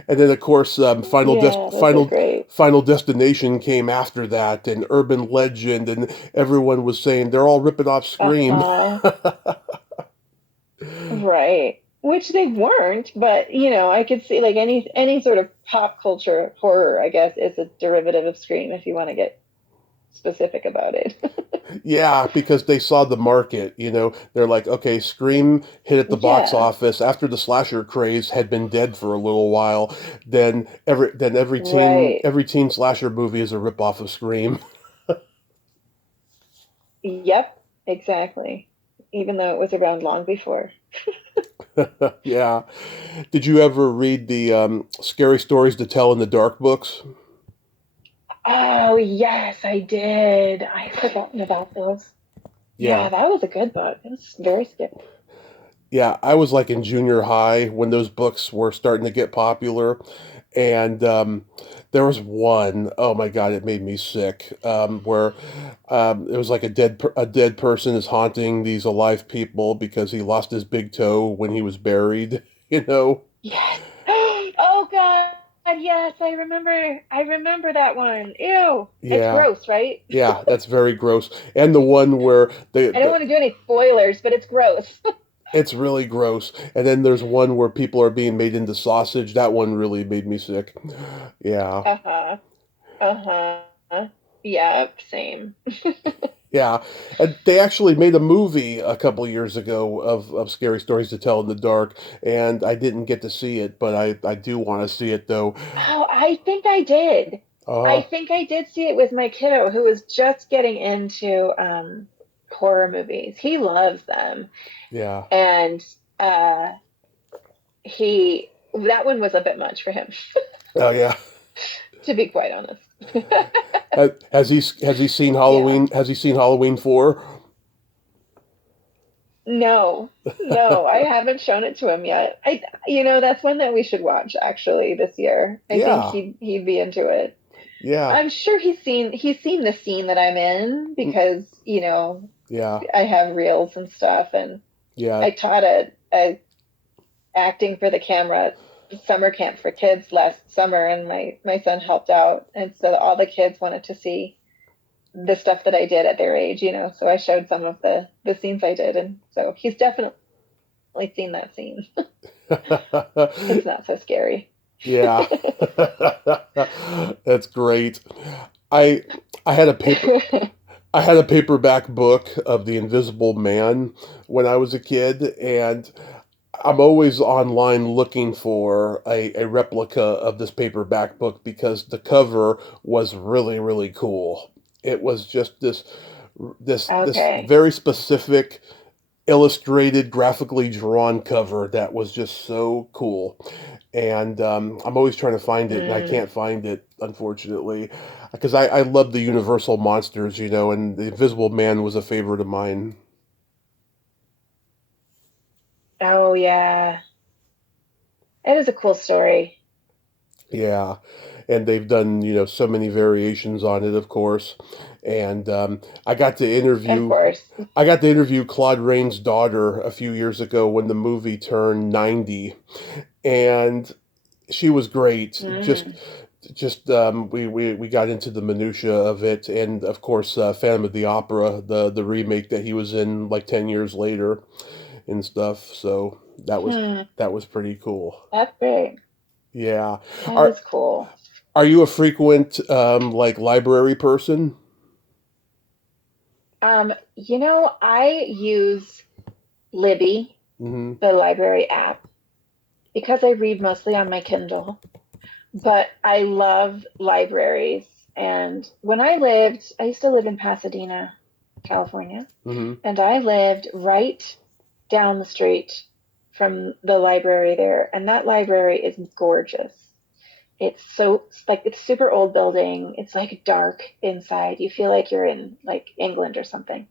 And then of course Yeah, those are great. Final Destination came after that, and Urban Legend, and everyone was saying they're all ripping off Scream. Uh-huh. Right. Which they weren't, but I could see like any sort of pop culture horror, I guess, is a derivative of Scream if you want to get specific about it. Yeah, because they saw the market, They're like, okay, Scream hit at the box Yeah. office after the slasher craze had been dead for a little while. Then Right. every teen slasher movie is a ripoff of Scream. Yep, exactly. Even though it was around long before. Yeah. Did you ever read the Scary Stories to Tell in the Dark books? Oh, yes, I did. I had forgotten about those. Yeah, Yeah. that was a good book. It was very scary. Yeah, I was like in junior high when those books were starting to get popular, and there was one, oh my God, it made me sick, where it was like a dead person is haunting these alive people because he lost his big toe when he was buried, you know? Yes. Oh God, yes, I remember that one. Ew. It's Yeah, gross, right? yeah, that's very gross. And the one where I don't want to do any spoilers, but it's gross. it's really gross. And then there's one where people are being made into sausage. That one really made me sick. Yeah. Uh-huh. Uh-huh. Yep, same. Yeah, and they actually made a movie a couple years ago of Scary Stories to Tell in the Dark, and I didn't get to see it, but I do want to see it though. Oh, I think I did. I Uh, think I did see it with my kiddo who was just getting into horror movies. He loves them. yeah. And uh he that one was a bit much for him, Oh yeah. to be quite honest. Has he seen Yeah. Halloween? Has he seen Halloween 4? No, no, I haven't shown it to him yet. That's one that we should watch actually this year. I think Yeah. he'd be into it. Yeah. I'm sure he's seen the scene that I'm in Mm, because, yeah. I have reels and stuff, and Yeah. I taught a acting for the camera summer camp for kids last summer, and my son helped out, and so all the kids wanted to see the stuff that I did at their age, so I showed some of the scenes I did, and so he's definitely seen that scene. It's not so scary. Yeah. That's great. I I had a paper I had a paperback book of The Invisible Man when I was a kid, and I'm always online looking for a replica of this paperback book because the cover was really, really cool. It was just this Okay. very specific illustrated, graphically drawn cover that was just so cool. And I'm always trying to find it, and I Mm. can't find it, unfortunately, because I love the Universal monsters, and the Invisible Man was a favorite of mine. Oh yeah, it is a cool story. Yeah, and they've done, so many variations on it, of course. And Of course. I got to interview Claude Rains' daughter a few years ago when the movie turned 90, and she was great. Mm. We got into the minutia of it, and of course, Phantom of the Opera, the remake that he was in like 10 years later and stuff. So Hmm. that was pretty cool. That's great. Yeah. That Are is cool. are you a frequent like library person? I use Libby, Hmm. the library app, because I read mostly on my Kindle. But I love libraries. And I used to live in Pasadena, California, Hmm. and I lived right down the street from the library there, and that library is gorgeous. It's so like it's super old building. It's like dark inside. You feel like you're in like England or something.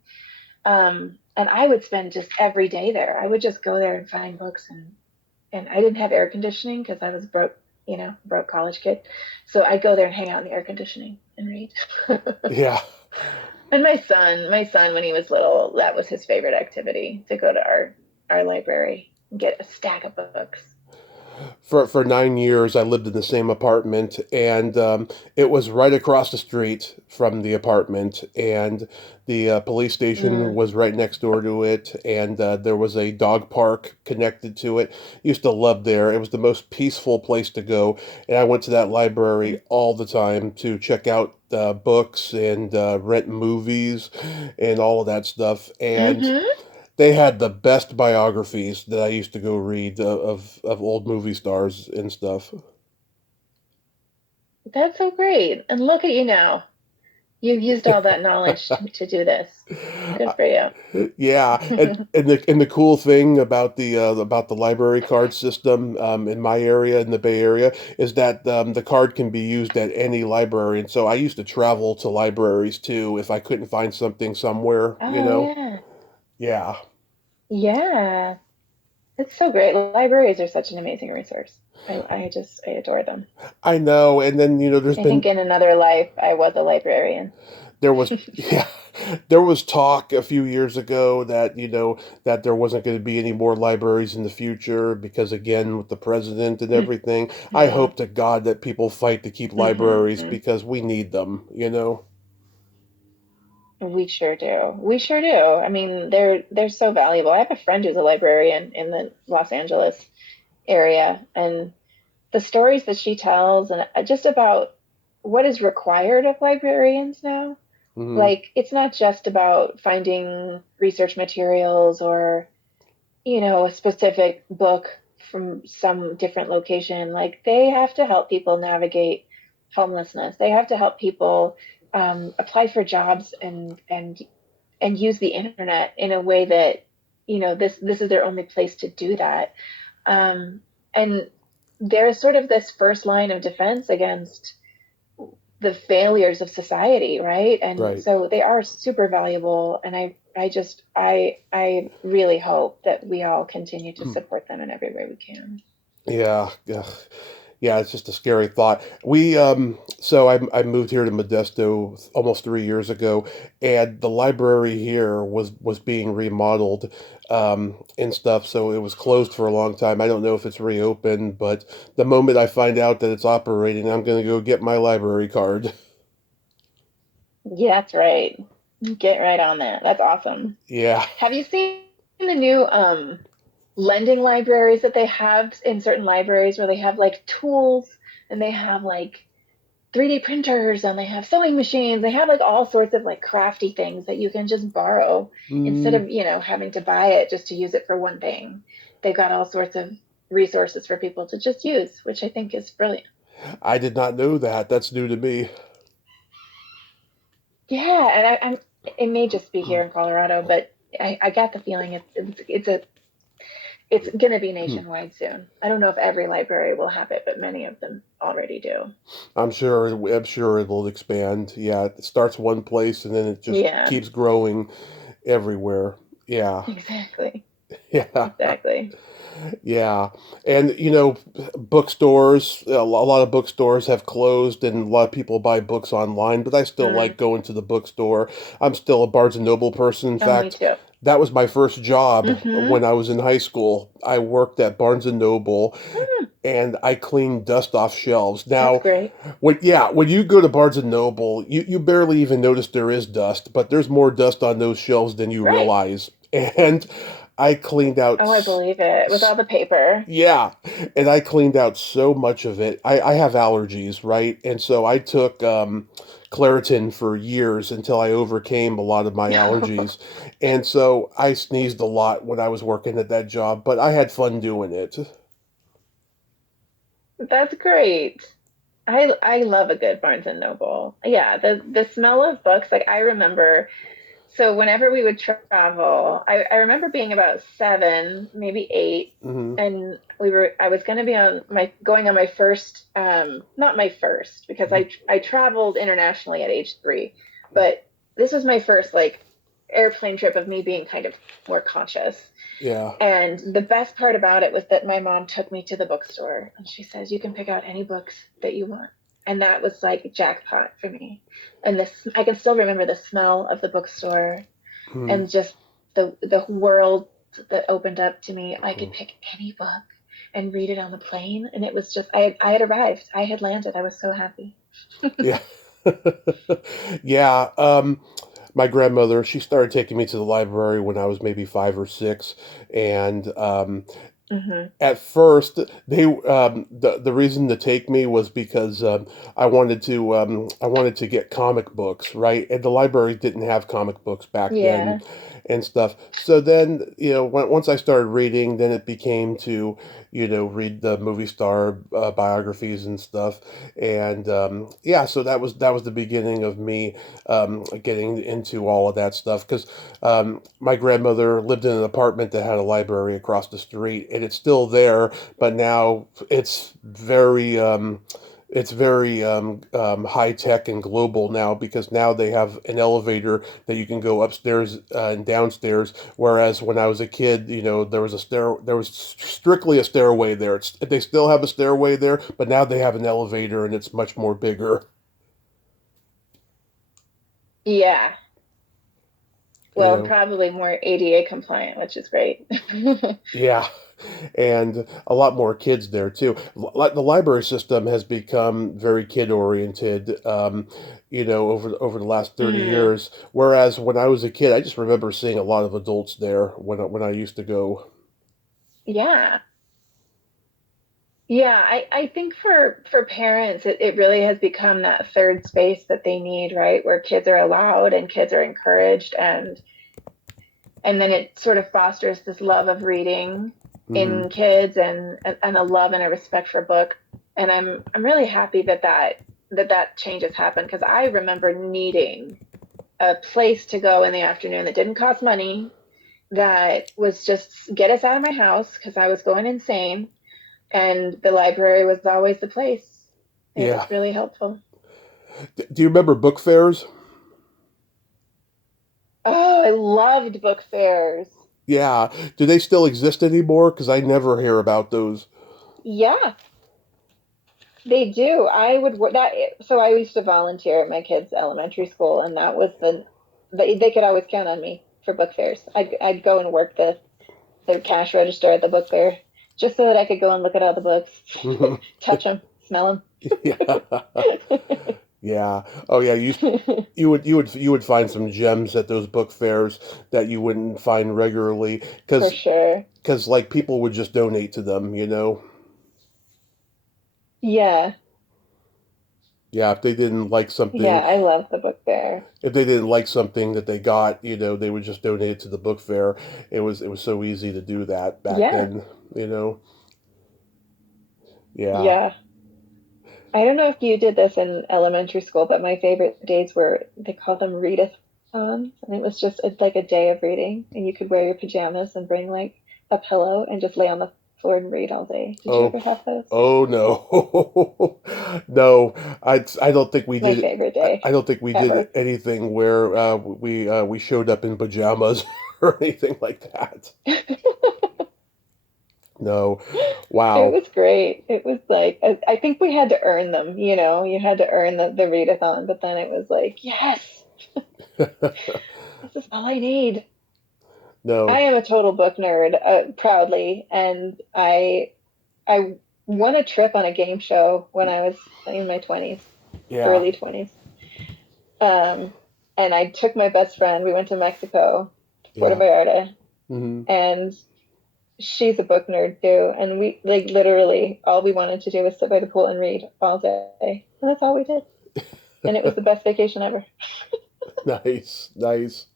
And I would spend just every day there. I would just go there and find books, and I didn't have air conditioning because I was broke, broke college kid. So I'd go there and hang out in the air conditioning and read. Yeah. And my son, when he was little, that was his favorite activity to go to our library and get a stack of books. For 9 years, I lived in the same apartment, and it was right across the street from the apartment, and the police station Mm. was right next door to it, and there was a dog park connected to it. Used to love there. It was the most peaceful place to go, and I went to that library all the time to check out books and rent movies and all of that stuff. And Mm-hmm. they had the best biographies that I used to go read of old movie stars and stuff. That's so great. And look at you now. You've used all that knowledge to do this. Good for you. Yeah, and the cool thing about the library card system in my area in the Bay Area is that the card can be used at any library, and so I used to travel to libraries too if I couldn't find something somewhere, you Oh know. yeah. Yeah, Yeah. It's so great. Libraries are such an amazing resource. I adore them. I know. And then there's I think been in another life I was a librarian. there was yeah there was talk a few years ago that that there wasn't going to be any more libraries in the future because again with the president and everything. I Mm-hmm. hope to God that people fight to keep libraries Mm-hmm. because we need them. We sure do. We sure do. I mean, they're so valuable. I have a friend who's a librarian in the Los Angeles area, and the stories that she tells, and just about what is required of librarians now. Hmm. Like, it's not just about finding research materials or, a specific book from some different location. Like, they have to help people navigate homelessness. They have to help people apply for jobs and use the internet in a way that, this is their only place to do that. And there's sort of this first line of defense against the failures of society, right? And Right. so they are super valuable, and I really hope that we all continue to support them in every way we can. Yeah, yeah. Yeah, it's just a scary thought. I moved here to Modesto almost 3 years ago, and the library here was being remodeled and stuff, so it was closed for a long time. I don't know if it's reopened, but the moment I find out that it's operating, I'm gonna go get my library card. Yeah, that's right. Get right on that. That's awesome. Yeah. Have you seen the new lending libraries that they have in certain libraries where they have like tools and they have like 3D printers and they have sewing machines. They have like all sorts of like crafty things that you can just borrow instead Mm, of, having to buy it just to use it for one thing. They've got all sorts of resources for people to just use, which I think is brilliant. I did not know that. That's new to me. Yeah, and it may just be here in Colorado, but I got the feeling it's going to be nationwide soon. I don't know if every library will have it, but many of them already do. I'm sure it'll expand. Yeah, it starts one place and then it just Yeah, keeps growing everywhere. Yeah. exactly. Yeah. Exactly. Yeah. And bookstores, a lot of bookstores have closed and a lot of people buy books online, but I still Mm. like going to the bookstore. I'm still a Barnes and Noble person. In Oh, me fact, too. that was my first job Mm-hmm. when I was in high school. I worked at Barnes and Noble Mm, and I cleaned dust off shelves. that's Now, great. when you go to Barnes and Noble, you barely even notice there is dust, but there's more dust on those shelves than you Right. realize. And I cleaned out Oh, I believe it. With all the paper. yeah, and I cleaned out so much of it. I have allergies, right? And so I took Claritin for years until I overcame a lot of my allergies. And so I sneezed a lot when I was working at that job, but I had fun doing it. That's great. I love a good Barnes and Noble. Yeah, the smell of books, like I remember So whenever we would travel, I remember being about 7, maybe 8, Hmm. and I was going to be going on my first, not my first, because I traveled internationally at age 3, but this was my first like airplane trip of me being kind of more conscious. Yeah. And the best part about it was that my mom took me to the bookstore and she says, you can pick out any books that you want. And that was like jackpot for me. And I can still remember the smell of the bookstore Hmm. and just the world that opened up to me. I could pick any book and read it on the plane. And it was just, I had arrived. I had landed. I was so happy. Yeah. Yeah. My grandmother, she started taking me to the library when I was maybe 5 or 6, and Hmm. at first the reason to take me was because I wanted to get comic books, right, and the library didn't have comic books back then Yeah. and stuff. So then, once I started reading, then it became to, read the movie star biographies and stuff. And yeah, so that was the beginning of me getting into all of that stuff, because my grandmother lived in an apartment that had a library across the street, and it's still there, but now it's very high tech and global now, because now they have an elevator that you can go upstairs and downstairs. Whereas when I was a kid, there was strictly a stairway there. They still have a stairway there, but now they have an elevator, and it's much more bigger. Yeah. You Well, know, probably more ADA compliant, which is great. yeah. And a lot more kids there too. The library system has become very kid oriented, over the last 30 Mm, years. Whereas when I was a kid, I just remember seeing a lot of adults there when I used to go. yeah. Yeah, I think for parents it really has become that third space that they need, right? Where kids are allowed and kids are encouraged and then it sort of fosters this love of reading Hmm. in kids and a love and a respect for book. And I'm really happy that change has happened because I remember needing a place to go in the afternoon that didn't cost money, that was just get us out of my house because I was going insane. And the library was always the place. It Yeah. was really helpful. Do you remember book fairs? Oh, I loved book fairs. Yeah. Do they still exist anymore? Because I never hear about those. Yeah, they do. I would that so I used to volunteer at my kids' elementary school, and that was they could always count on me for book fairs. I'd go and work the cash register at the book fair just so that I could go and look at all the books, touch them, smell Yeah. them. Yeah. Oh yeah. You would find some gems at those book fairs that you wouldn't find regularly, For because sure. like people would just donate to them. Yeah. Yeah, if they didn't like Yeah, something, I love the book fair. that they got, they would just donate it to the book fair. It was so easy to do that back Yeah. then. you know. Yeah. Yeah. I don't know if you did this in elementary school, but my favorite days were they called them readathons, and it was just like a day of reading, and you could wear your pajamas and bring like a pillow and just lay on the floor and read all day. Did you Oh. ever have those? Oh no. No, I don't think we My did. favorite I day don't think we did ever. anything where we showed up in pajamas or anything like that. No. It Wow. was great. It was like I think we had to earn them, you had to earn the readathon, but then it was like, yes, this is all I need. I No. am a total book nerd, proudly, and I won a trip on a game show when I was in my 20s, Yeah. early 20s. Um, and I took my best friend. We went to Mexico, to Puerto Yeah. Vallarta, Hmm. and she's a book nerd too. And we like literally all we wanted to do was sit by the pool and read all day. And that's all we did. And it was the best vacation ever. Nice. Nice.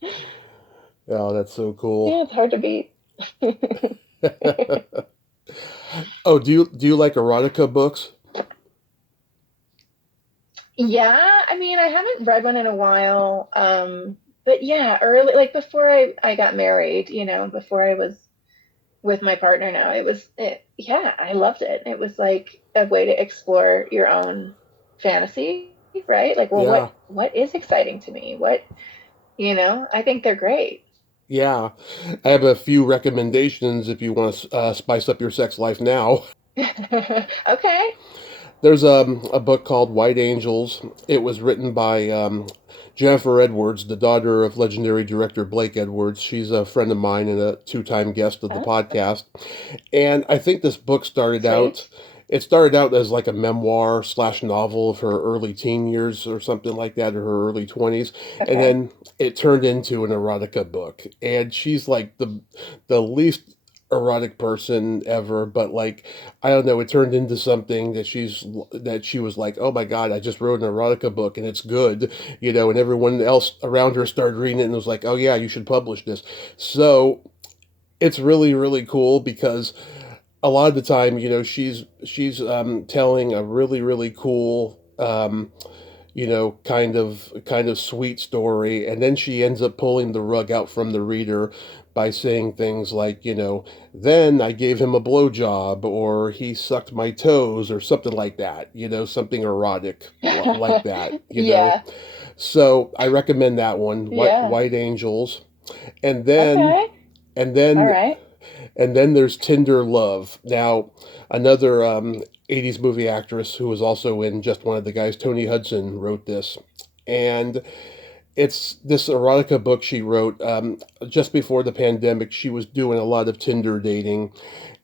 Oh, that's so cool. Yeah, it's hard to beat. Oh, do you like erotica books? Yeah, I mean, I haven't read one in a while. but yeah, early, like before I got married, before I was with my partner now, yeah, I loved it. It was like a way to explore your own fantasy, right? Like, well, Yeah. what is exciting to me? I think they're great. Yeah. I have a few recommendations if you want to spice up your sex life now. Okay. There's a book called White Angels. It was written by Jennifer Edwards, the daughter of legendary director Blake Edwards. She's a friend of mine and a two-time guest of the Oh, podcast. And I think this book sweet. it started out as like a memoir slash novel of her early teen years or something like that, or her early 20s. And Okay. then it turned into an erotica book. And she's like the least erotic person ever, but like, I don't know, it turned into something that she was like, oh my God, I just wrote an erotica book and it's good, and everyone else around her started reading it and was like, oh yeah, you should publish this. So it's really, really cool because a lot of the time, she's telling a really, really cool, kind of sweet story, and then she ends up pulling the rug out from the reader by saying things like, then I gave him a blowjob, or he sucked my toes, or something like that, something erotic like that. Yeah. So I recommend that one, Yeah. White Angels, and then Okay. and All then right. and then there's Tinder Love. Now, another 80s movie actress who was also in Just One of the Guys, Tony Hudson, wrote this. And it's this erotica book she wrote just before the pandemic. She was doing a lot of Tinder dating.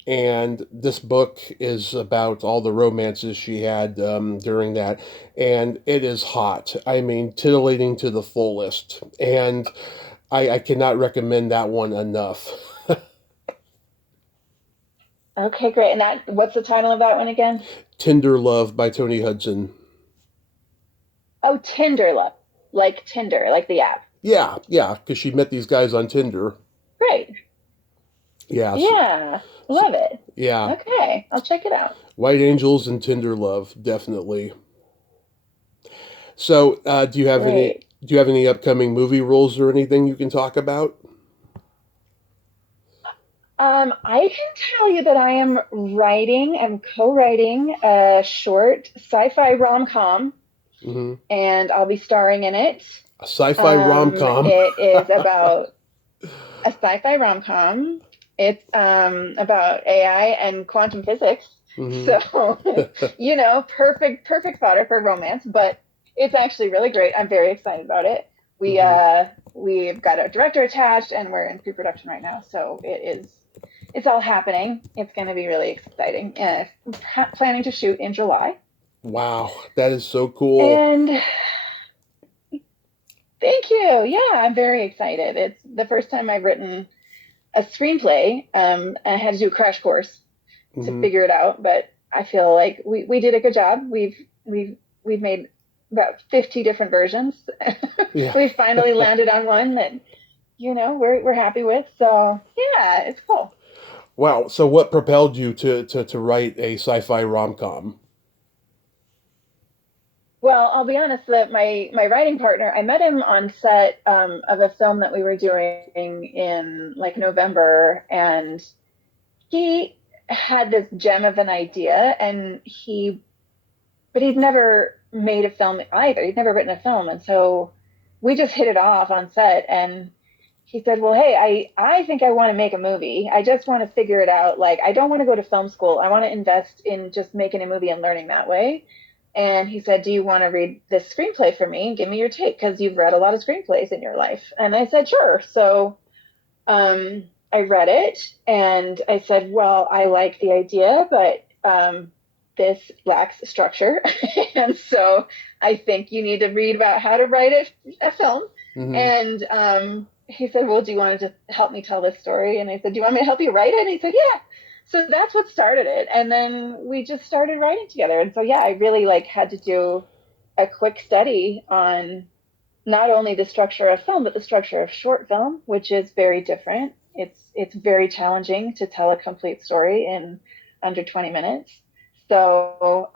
And this book is about all the romances she had during that. And it is hot. I mean, titillating to the fullest. And I cannot recommend that one enough. Okay, great. And what's the title of that one again? Tinder Love by Tony Hudson. Oh, Tinder Love. Like Tinder, like the app. Yeah, yeah, because she met these guys on Tinder. Great. Yeah, Yeah. so, Love it. yeah. Okay, I'll check it out. White Angels and Tinder Love, definitely. So, Great. do you have any upcoming movie roles or anything you can talk about? I can tell you that I'm co-writing a short sci-fi rom-com, Hmm. and I'll be starring in it. A sci-fi rom-com. It is about a sci-fi rom-com. It's about AI and quantum physics. Hmm. So, perfect fodder for romance, but it's actually really great. I'm very excited about it. We Hmm. uh we've got a director attached and we're in pre-production right now. So it's all happening. It's going to be really exciting. Planning to shoot in July. Wow, that is so cool. And thank you. Yeah, I'm very excited. It's the first time I've written a screenplay. I had to do a crash course to Hmm. figure it out, but I feel like we did a good job. We've made about 50 different versions. Yeah. We finally landed on one that we're happy with. So yeah, it's cool. Wow. So, what propelled you to write a sci-fi rom-com? Well, I'll be honest that my writing partner, I met him on set of a film that we were doing in like November, and he had this gem of an idea, and but he'd never made a film either. He'd never written a film, and so we just hit it off on set. And he said, "Well, hey, I think I want to make a movie. I just want to figure it out. Like, I don't want to go to film school. I want to invest in just making a movie and learning that way." And he said, "Do you want to read this screenplay for me and give me your take? Because you've read a lot of screenplays in your life." And I said, "Sure." So I read it and I said, "Well, I like the idea, but this lacks structure." And so I think you need to read about how to write a film. Hmm. And he said, "Well, do you want to just help me tell this story?" And I said, "Do you want me to help you write it?" And he said, "Yeah." So that's what started it. And then we just started writing together. And so, yeah, I really like had to do a quick study on not only the structure of film, but the structure of short film, which is very different. It's very challenging to tell a complete story in under 20 minutes. So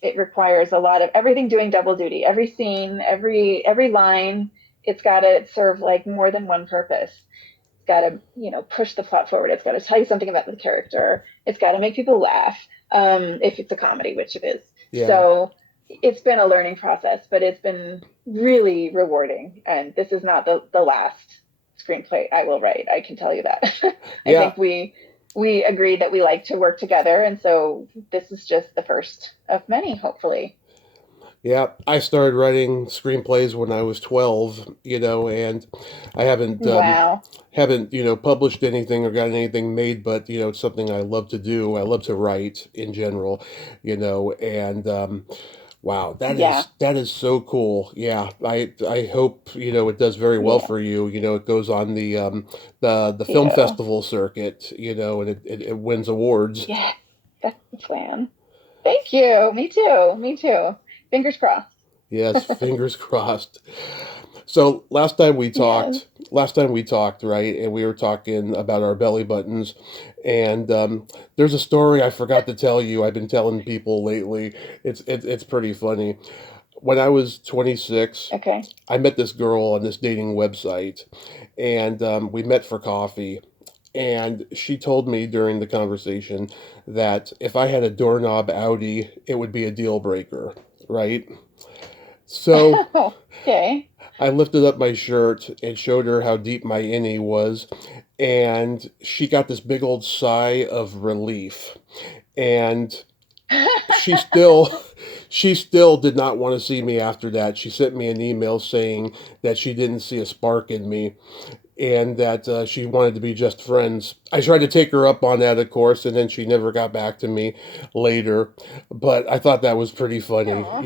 it requires a lot of everything doing double duty, every scene, every line. it's got to serve like more than one purpose. It's got to, push the plot forward. It's got to tell you something about the character. It's got to make people laugh, if it's a comedy, which it is. Yeah. So it's been a learning process, but it's been really rewarding. And this is not the last screenplay I will write. I can tell you that. I Yeah. think we agreed that we like to work together, and so this is just the first of many, hopefully. Yeah, I started writing screenplays when I was 12, and I Wow. haven't, published anything or gotten anything made, but, it's something I love to do. I love to write in general, and wow, Yeah. that is so cool. Yeah, I hope, it does very well Yeah. for you. It goes on the film Yeah. festival circuit, and it wins awards. Yeah. That's the plan. Thank you. Me too. Me too. Fingers crossed. Yes, fingers crossed. So Yes. last time we talked, right, and we were talking about our belly buttons, and there's a story I forgot to tell you. I've been telling people lately. It's pretty funny. When I was 26, Okay. I met this girl on this dating website, and we met for coffee. And she told me during the conversation that if I had a doorknob Audi, it would be a deal breaker, right? So Okay. I lifted up my shirt and showed her how deep my innie was, and she got this big old sigh of relief. And she still she still did not want to see me after that. She sent me an email saying that she didn't see a spark in me and that she wanted to be just friends. I tried to take her up on that, of course, and then she never got back to me later. But I thought that was pretty funny, Aw.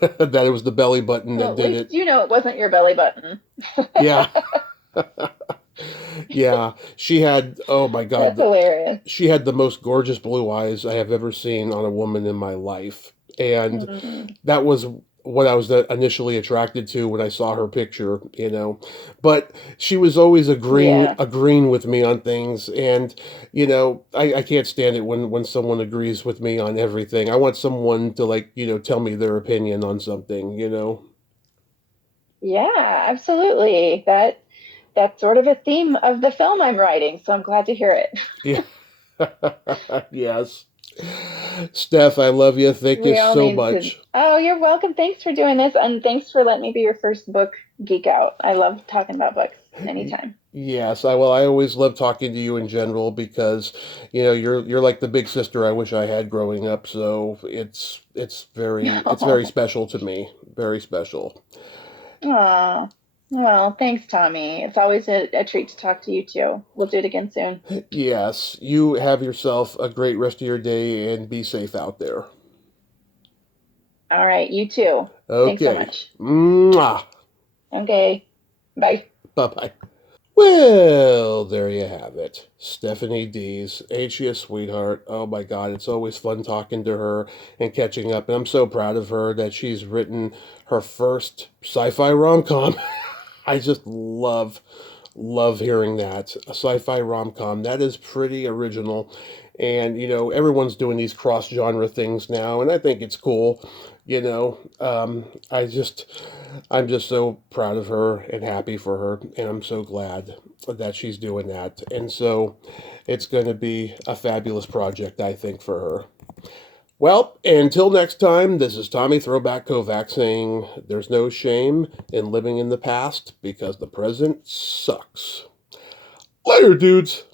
that it was the belly button Well, that at did least it. it wasn't your belly button. Yeah, yeah. She had, oh my God, That's hilarious. she had the most gorgeous blue eyes I have ever seen on a woman in my life. And Mm, that was what I was initially attracted to when I saw her picture. But she was always yeah. agreeing with me on things, and I can't stand it when someone agrees with me on everything. I want someone to like tell me their opinion on something. Yeah, absolutely. That's sort of a theme of the film I'm writing, so I'm glad to hear it. Yeah. Yes. Steph, I love you. Thank you We all so need to. much. Oh, you're welcome. Thanks for doing this, and thanks for letting me be your first book geek out. I love talking about books anytime. Yes, I always love talking to you in general because you're like the big sister I wish I had growing up. So it's very Oh, special to me. Very special. well, thanks, Tommy. It's always a treat to talk to you too. We'll do it again soon. Yes, you have yourself a great rest of your day and be safe out there. All right, you too. Thanks so Okay. much. Mwah. Okay, bye. Bye-bye. Well, there you have it. Stephanie Dees. Ain't she a sweetheart? Oh my God, it's always fun talking to her and catching up. And I'm so proud of her that she's written her first sci-fi rom-com. I just love hearing that. A sci-fi rom-com. That is pretty original. And, everyone's doing these cross-genre things now, and I think it's cool. You know, um, I just, I'm just so proud of her and happy for her, and I'm so glad that she's doing that. And so it's going to be a fabulous project, I think, for her. Well, until next time, this is Tommy Throwback Kovac saying there's no shame in living in the past because the present sucks. Later, dudes!